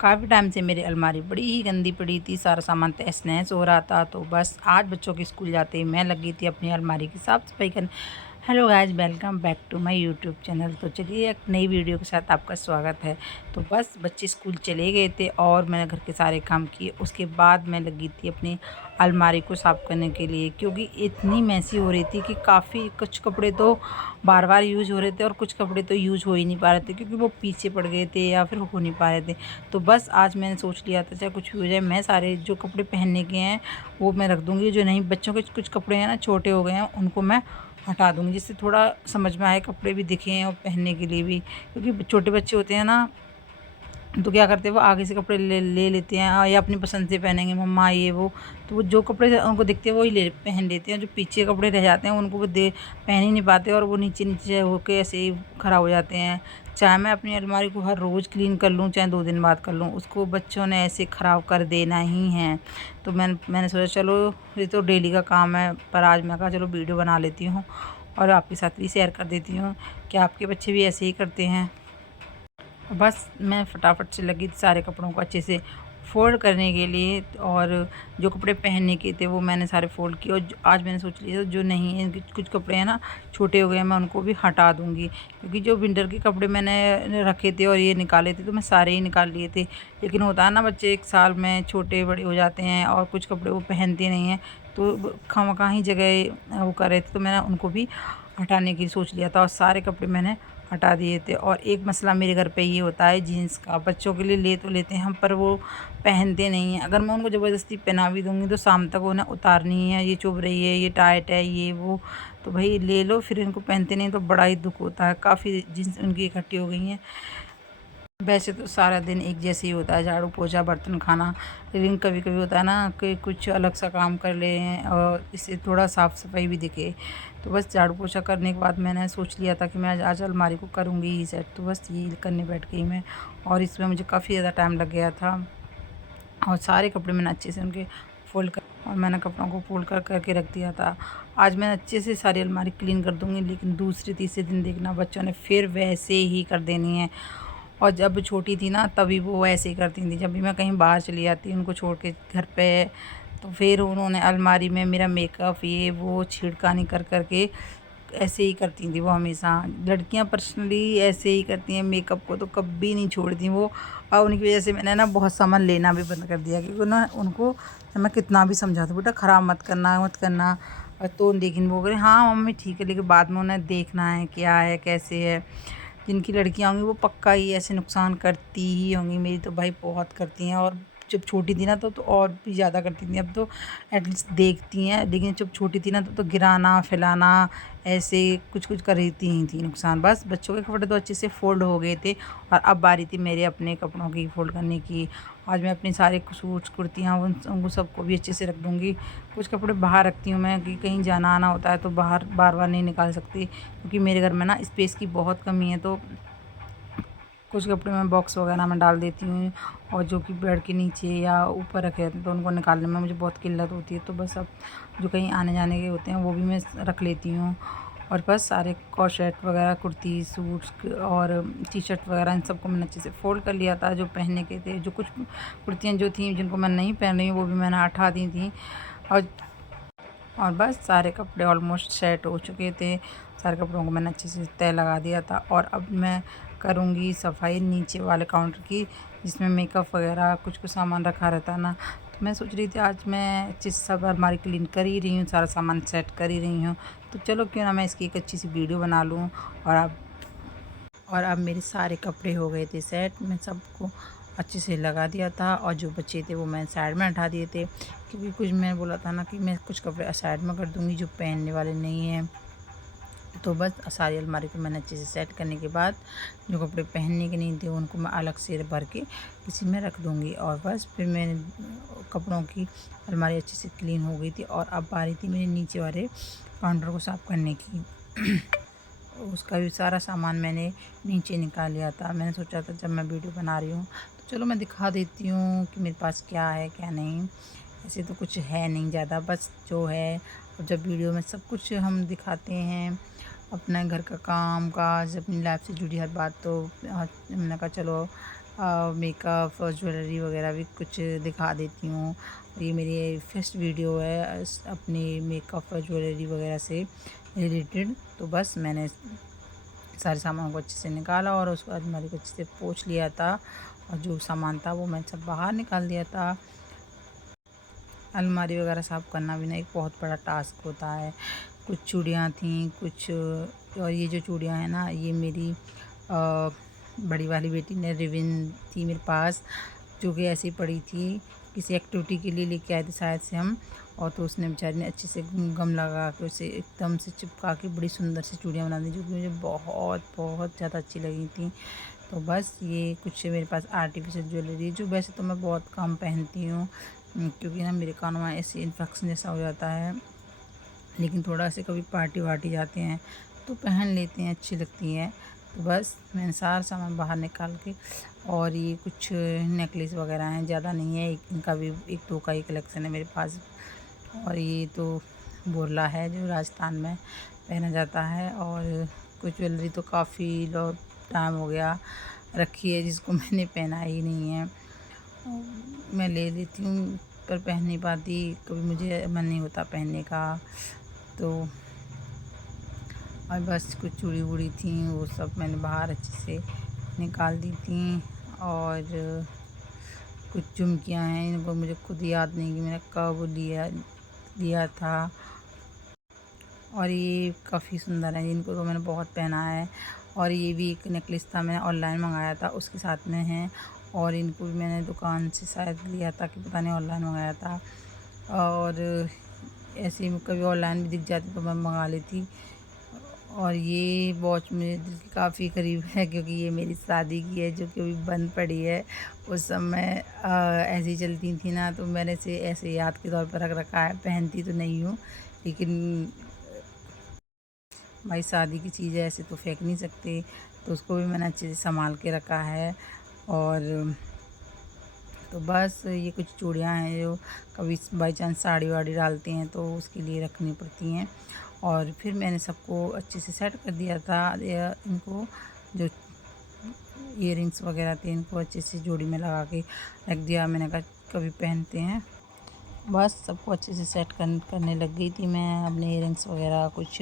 काफ़ी टाइम से मेरी अलमारी बड़ी ही गंदी पड़ी थी, सारा सामान तहस-नहस हो रहा था। तो बस आज बच्चों के स्कूल जाते ही मैं लगी थी अपनी अलमारी की साफ़-सफ़ाई करने। Hello guys, welcome back to my YouTube channel. तो चलिए एक नई वीडियो के साथ आपका स्वागत है। तो बस बच्चे स्कूल चले गए थे और मैंने घर के सारे काम किए। उसके बाद मैं लगी थी अपनी अलमारी को साफ़ करने के लिए, क्योंकि इतनी मैसी हो रही थी कि काफ़ी कुछ कपड़े तो बार-बार यूज़ हो रहे थे और कुछ कपड़े तो यूज़ हो ही नहीं पा रहे थे, क्योंकि वो पीछे पड़ गए थे या फिर हो नहीं पा रहे थे। तो बस आज मैंने सोच लिया था चाहे कुछ भी हो जाए, मैं सारे जो कपड़े पहनने के हैं वो मैं रख दूँगी। जो नहीं, बच्चों के कुछ कपड़े हैं ना छोटे हो गए हैं, उनको मैं हटा दूँगी, जिससे थोड़ा समझ में आए, कपड़े भी दिखें और पहनने के लिए भी। क्योंकि छोटे बच्चे होते हैं ना, तो क्या करते हैं वो आगे से कपड़े ले ले लेते हैं, या अपनी पसंद से पहनेंगे मम्मा ये वो। तो वो जो कपड़े उनको दिखते हैं वही ले पहन लेते हैं, जो पीछे कपड़े रह जाते हैं उनको वो पहन ही नहीं पाते और वो नीचे नीचे होके ऐसे ही ख़राब हो जाते हैं। चाहे मैं अपनी अलमारी को हर रोज़ क्लीन कर लूँ, चाहे 2 दिन बाद कर लूँ, उसको बच्चों ने ऐसे ख़राब कर देना ही है। तो मैंने सोचा चलो ये तो डेली का काम है, पर आज मैं कहा चलो वीडियो बना लेती हूँ और आपके साथ भी शेयर कर देती हूँ। क्या आपके बच्चे भी ऐसे ही करते हैं? बस मैं फटाफट से लगी थी सारे कपड़ों को अच्छे से फ़ोल्ड करने के लिए, और जो कपड़े पहनने के थे वो मैंने सारे फ़ोल्ड किए। और आज मैंने सोच लिया जो नहीं है, कुछ कपड़े हैं ना छोटे हो गए हैं, मैं उनको भी हटा दूँगी, क्योंकि जो विंटर के कपड़े मैंने रखे थे और ये निकाले थे तो मैं सारे ही निकाल लिए थे। लेकिन होता है ना, बच्चे 1 साल में छोटे बड़े हो जाते हैं और कुछ कपड़े वो पहनते नहीं हैं, तो खामखा ही जगह वो कर रहे थे, तो मैंने उनको भी हटाने की सोच लिया था और सारे कपड़े मैंने हटा दिए थे। और एक मसला मेरे घर पे ये होता है जीन्स का, बच्चों के लिए ले तो लेते हैं हम, पर वो पहनते नहीं हैं। अगर मैं उनको ज़बरदस्ती पहना भी दूँगी तो शाम तक उन्हें उतारनी है, ये चुभ रही है, ये टाइट है, ये वो। तो भई ले लो, फिर इनको पहनते नहीं तो बड़ा ही दुःख होता है। काफ़ी जीन्स उनकी इकट्ठी हो गई हैं। वैसे तो सारा दिन एक जैसे ही होता है, झाड़ू पोछा बर्तन खाना, लेकिन कभी कभी होता है ना कि कुछ अलग सा काम कर लें और इससे थोड़ा साफ़ सफाई भी दिखे। तो बस झाड़ू पोछा करने के बाद मैंने सोच लिया था कि मैं आज अलमारी को करूँगी ही सेट, तो बस यही करने बैठ गई मैं। और इसमें मुझे काफ़ी ज़्यादा टाइम लग गया था और सारे कपड़े मैंने अच्छे से उनके फ़ोल्ड कर, और मैंने कपड़ों को फ़ोल्ड कर करके रख दिया था। आज मैं अच्छे से सारी अलमारी क्लीन कर दूँगी, लेकिन दूसरे तीसरे दिन देखना बच्चों ने फिर वैसे ही कर देनी है। और जब छोटी थी ना तभी वो ऐसे ही करती थी, जब भी मैं कहीं बाहर चली जाती उनको छोड़ के घर पे, तो फिर उन्होंने अलमारी में मेरा मेकअप ये वो छेड़खानी कर कर के ऐसे ही करती थी वो हमेशा। लड़कियां पर्सनली ऐसे ही करती हैं, मेकअप को तो कभी नहीं छोड़ती वो। और उनकी वजह से मैंने ना बहुत सामान लेना भी बंद कर दिया, क्योंकि ना उनको मैं कितना भी समझाती हूँ बेटा ख़राब मत करना मत करना, तो लेकिन वो कह रही हाँ मम्मी ठीक है, लेकिन बाद में उन्हें देखना है क्या है कैसे है। जिनकी लड़कियाँ होंगी वो पक्का ही ऐसे नुकसान करती ही होंगी, मेरी तो भाई बहुत करती हैं। और जब छोटी थी ना तो और भी ज़्यादा करती थी, अब तो एटलीस्ट देखती हैं, लेकिन जब छोटी थी ना तो गिराना फैलाना ऐसे कुछ कुछ कर रही थी नुकसान। बस बच्चों के कपड़े तो अच्छे से फ़ोल्ड हो गए थे और अब बारी थी मेरे अपने कपड़ों की फ़ोल्ड करने की। आज मैं अपने सारे सूट्स कुर्तियाँ उनको सबको भी अच्छे से रख दूँगी। कुछ कपड़े बाहर रखती हूँ मैं कि कहीं जाना आना होता है तो बाहर बार बार नहीं निकाल सकती, क्योंकि मेरे घर में ना स्पेस की बहुत कमी है। तो कुछ कपड़े मैं बॉक्स वगैरह में डाल देती हूँ, और जो कि बेड के नीचे या ऊपर रखे रहते हैं तो उनको निकालने में मुझे बहुत किल्लत होती है। तो बस अब जो कहीं आने जाने के होते हैं वो भी मैं रख लेती हूँ। और बस सारे कॉट सेट वगैरह कुर्ती सूट्स और टी शर्ट वगैरह इन सबको मैंने अच्छे से फ़ोल्ड कर लिया था। जो पहनने के थे, जो कुछ कुर्तियाँ जो थी जिनको मैं नहीं पहन रही हूँ वो भी मैंने हटा दी थी। और बस सारे कपड़े ऑलमोस्ट सेट हो चुके थे। सारे कपड़ों को मैंने अच्छे से तय लगा दिया था और अब मैं करूँगी सफाई नीचे वाले काउंटर की, जिसमें मेकअप वगैरह कुछ सामान रखा रहता है ना। तो मैं सोच रही थी आज मैं अच्छे से सब अलमारी क्लीन कर ही रही हूँ, सारा सामान सेट कर ही रही हूँ, तो चलो क्यों ना मैं इसकी एक अच्छी सी वीडियो बना लूँ। और अब मेरे सारे कपड़े हो गए थे सेट, मैं सबको अच्छे से लगा दिया था और जो बचे थे वो मैं साइड में हटा दिए थे, क्योंकि कुछ मैंने बोला था ना कि मैं कुछ कपड़े साइड में कर दूँगी जो पहनने वाले नहीं हैं। तो बस सारी अलमारी को मैंने अच्छे से सेट करने के बाद जो कपड़े पहनने के नहीं थे उनको मैं अलग से भर के किसी में रख दूँगी। और बस फिर मैंने कपड़ों की अलमारी अच्छे से क्लीन हो गई थी और अब आ रही थी मेरे नीचे वाले काउंटर को साफ़ करने की। उसका भी सारा सामान मैंने नीचे निकाल लिया था। मैंने सोचा था जब मैं वीडियो बना रही हूँ तो चलो मैं दिखा देती हूँ कि मेरे पास क्या है क्या नहीं। ऐसे तो कुछ है नहीं ज़्यादा, बस जो है। और जब वीडियो में सब कुछ हम दिखाते हैं, अपना घर का काम काज अपनी लाइफ से जुड़ी हर बात, तो मैंने कहा चलो मेकअप और ज्वेलरी वगैरह भी कुछ दिखा देती हूँ। ये मेरी फर्स्ट वीडियो है अपनी मेकअप और ज्वेलरी वगैरह से रिलेटेड। तो बस मैंने सारे सामान को अच्छे से निकाला और उसको अलमारी को अच्छे से पोंछ लिया था, और जो सामान था वो मैं सब बाहर निकाल दिया था। अलमारी वगैरह साफ़ करना भी ना एक बहुत बड़ा टास्क होता है। कुछ चूड़ियाँ थीं, कुछ और ये जो चूड़ियाँ हैं ना, ये मेरी बड़ी वाली बेटी ने रिबन थी मेरे पास, जो कि ऐसी पड़ी थी, किसी एक्टिविटी के लिए लेके आए थे शायद से हम, और तो उसने बेचारी ने अच्छे से गम लगा के उसे एकदम से चिपका के बड़ी सुंदर सी चूड़ियाँ बना दी, जो कि मुझे बहुत बहुत ज़्यादा अच्छी लगी थी। तो बस ये कुछ मेरे पास आर्टिफिशियल ज्वेलरी, जो वैसे तो मैं बहुत कम पहनती हूँ, क्योंकि ना मेरे कानों में ऐसे इन्फेक्शन जैसा हो जाता है। लेकिन थोड़ा से कभी पार्टी वार्टी जाते हैं तो पहन लेते हैं, अच्छी लगती हैं। तो बस मैंने सारा सामान बाहर निकाल के, और ये कुछ नेकलेस वगैरह हैं, ज़्यादा नहीं है, इनका भी एक दो का ही कलेक्शन है मेरे पास। और ये तो बोरला है जो राजस्थान में पहना जाता है, और कुछ ज्वेलरी तो काफ़ी लो टाइम हो गया रखी है, जिसको मैंने पहना ही नहीं है। मैं ले लेती हूँ पर पहन नहीं पाती, कभी मुझे मन नहीं होता पहनने का। तो और बस कुछ चूड़ी वूड़ी थी, वो सब मैंने बाहर अच्छे से निकाल दी थी। और कुछ झुमकियाँ हैं, इनको मुझे खुद याद नहीं कि मैंने कब लिया लिया था। और ये काफ़ी सुंदर है, इनको तो मैंने बहुत पहना है। और ये भी एक नेकलेस था, मैंने ऑनलाइन मंगाया था, उसके साथ में है। और इनको भी मैंने दुकान से शायद लिया था, कि पता नहीं ऑनलाइन मंगाया था। और ऐसे ही कभी ऑनलाइन भी दिख जाती तो मैं मंगा लेती। और ये वॉच मेरे दिल के काफ़ी करीब है, क्योंकि ये मेरी शादी की है, जो कि अभी बंद पड़ी है। उस समय ऐसे ही चलती थी ना, तो मैंने इसे ऐसे याद के तौर पर रख रखा है, पहनती तो नहीं हूँ, लेकिन भाई शादी की चीज़ है, ऐसे तो फेंक नहीं सकते, तो उसको भी मैंने अच्छे से संभाल के रखा है। और तो बस ये कुछ चूड़ियाँ हैं, जो कभी बाई चांस साड़ी वाड़ी डालते हैं तो उसके लिए रखनी पड़ती हैं। और फिर मैंने सबको अच्छे से सेट कर दिया था, इनको जो इयररिंग्स वगैरह थे, इनको अच्छे से जोड़ी में लगा के रख दिया। मैंने कहा कभी पहनते हैं। बस सबको अच्छे से सेट करने लग गई थी मैं, अपने इयररिंग्स वगैरह, कुछ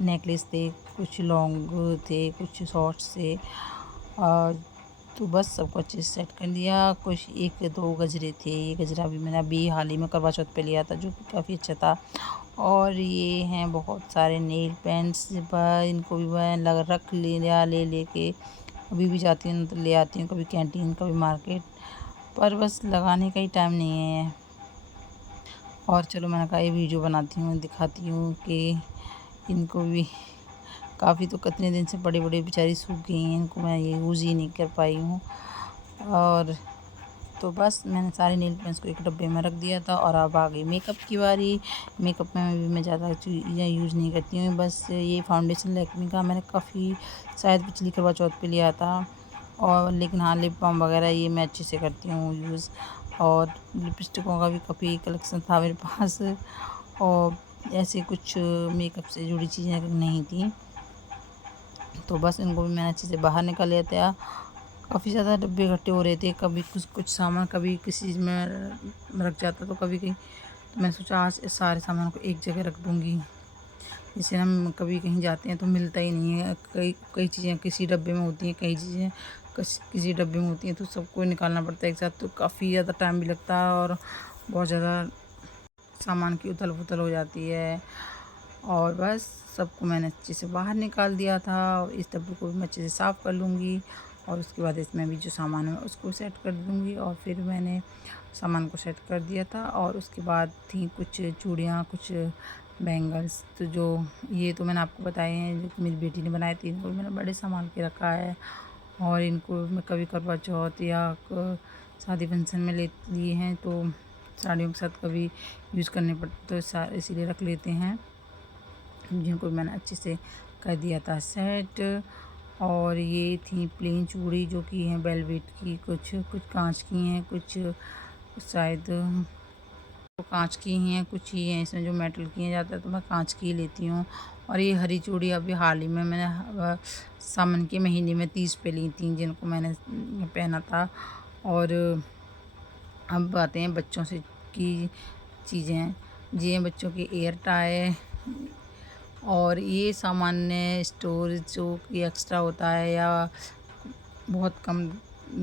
नेकलेस थे, कुछ लॉन्ग थे, कुछ शॉर्ट्स थे। तो बस सबको अच्छे से सेट कर दिया। कुछ एक दो गजरे थे, ये गजरा भी मैंने अभी हाल ही में करवा चौथ पे लिया था, जो कि काफ़ी अच्छा था। और ये हैं बहुत सारे नेल पेंट्स, पर इनको भी मैं रख लिया, ले लेके अभी भी जाती हूँ तो ले आती हूँ, कभी कैंटीन कभी मार्केट, पर बस लगाने का ही टाइम नहीं है। और चलो मैंने कहा ये वीडियो बनाती हूँ, दिखाती हूँ कि इनको भी काफ़ी, तो कितने दिन से बड़े बड़े बेचारी सूख गई हैं, इनको मैं ये यूज़ ही नहीं कर पाई हूँ। और तो बस मैंने सारे नेल पेंट्स को एक डब्बे में रख दिया था। और अब आ गई मेकअप की बारी। मेकअप में भी मैं ज़्यादा चीज़ें यूज़ नहीं करती हूँ, बस ये फाउंडेशन लैक्मे का मैंने काफ़ी शायद पिछली करवा चौथ पे लिया था। और लेकिन हाँ, लिप बाम वगैरह ये मैं अच्छे से करती हूँ यूज़। और लिपस्टिकों का भी काफ़ी कलेक्शन था मेरे पास, और ऐसे कुछ मेकअप से जुड़ी चीज़ें नहीं थी। तो बस इनको भी मैंने अच्छे से बाहर निकाल लिया था। काफ़ी ज़्यादा डब्बे इकट्ठे हो रहे थे, कभी कुछ सामान कभी किसी चीज़ में रख जाता, तो कभी कहीं, तो मैं सोचा आज इस सारे सामान को एक जगह रख दूँगी, जिससे हम कभी कहीं जाते हैं तो मिलता ही नहीं है। कई कई चीज़ें किसी डब्बे में होती हैं, कई चीज़ें किसी डब्बे में होती हैं, तो सबको निकालना पड़ता है एक साथ, तो काफ़ी ज़्यादा टाइम भी लगता है, और बहुत ज़्यादा सामान की उथल पुथल हो जाती है। और बस सबको मैंने अच्छे से बाहर निकाल दिया था। इस डब्बे को भी मैं अच्छे से साफ़ कर लूँगी, और उसके बाद इसमें भी जो सामान है उसको सेट कर दूँगी। और फिर मैंने सामान को सेट कर दिया था। और उसके बाद थी कुछ चूड़ियाँ, कुछ बैंगल्स, तो जो ये तो मैंने आपको बताए हैं, जो मेरी बेटी ने बनाए थे, इनको भी मैंने बड़े संभाल के रखा है। और इनको मैं कभी करवा चौथ या शादी फंक्शन में ले लिए हैं, तो साड़ियों के साथ कभी यूज़ करने पड़ते, तो इसीलिए रख लेते हैं, जिनको मैंने अच्छे से कर दिया था सेट। और ये थी प्लेन चूड़ी, जो कि हैं वेलवेट की, कुछ कुछ कांच की हैं, कुछ शायद तो कांच की ही हैं, कुछ ही हैं इसमें जो मेटल की हैं। ज़्यादातर तो मैं कांच की ही लेती हूँ। और ये हरी चूड़ी अभी हाल ही में मैंने सावन के महीने में 30 पे ली थी, जिनको मैंने पहना था। और अब आते हैं बच्चों से की चीज़ें। ये हैं बच्चों के एयर टाई, और ये सामान्य स्टोरेज जो कि एक्स्ट्रा होता है या बहुत कम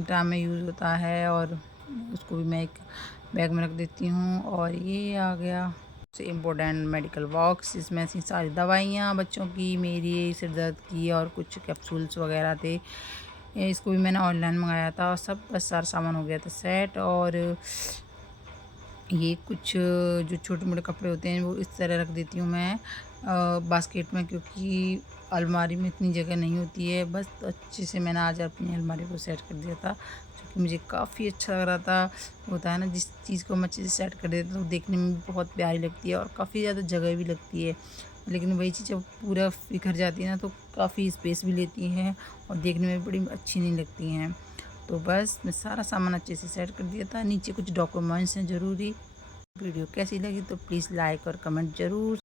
टाइम में यूज़ होता है, और उसको भी मैं एक बैग में रख देती हूँ। और ये आ गया से इम्पोर्टेंट मेडिकल बॉक्स, इसमें ऐसी सारी दवाइयाँ बच्चों की, मेरी सिर दर्द की, और कुछ कैप्सूल्स वगैरह थे। इसको भी मैंने ऑनलाइन मंगाया था। सब बस सारा सामान हो गया था सेट। और ये कुछ जो छोटे मोटे कपड़े होते हैं वो इस तरह रख देती हूँ मैं बास्केट में, क्योंकि अलमारी में इतनी जगह नहीं होती है। बस अच्छे से मैंने आज अपनी अलमारी को सेट कर दिया था, जो कि मुझे काफ़ी अच्छा लग रहा था। होता है ना, जिस चीज़ को हम अच्छे से सेट कर देते हैं तो देखने में भी बहुत प्यारी लगती है और काफ़ी ज़्यादा जगह भी लगती है। लेकिन वही चीज़ जब पूरा बिखर जाती है ना, तो काफ़ी स्पेस भी लेती हैं और देखने में बड़ी अच्छी नहीं लगती हैं। तो बस मैं सारा सामान अच्छे से सेट कर दिया था। नीचे कुछ डॉक्यूमेंट्स हैं ज़रूरी। वीडियो कैसी लगी तो प्लीज़ लाइक और कमेंट ज़रूर